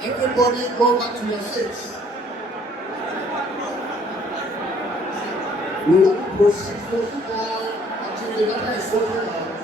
Everybody go back to your seats. We will proceed until the matter is sorted out.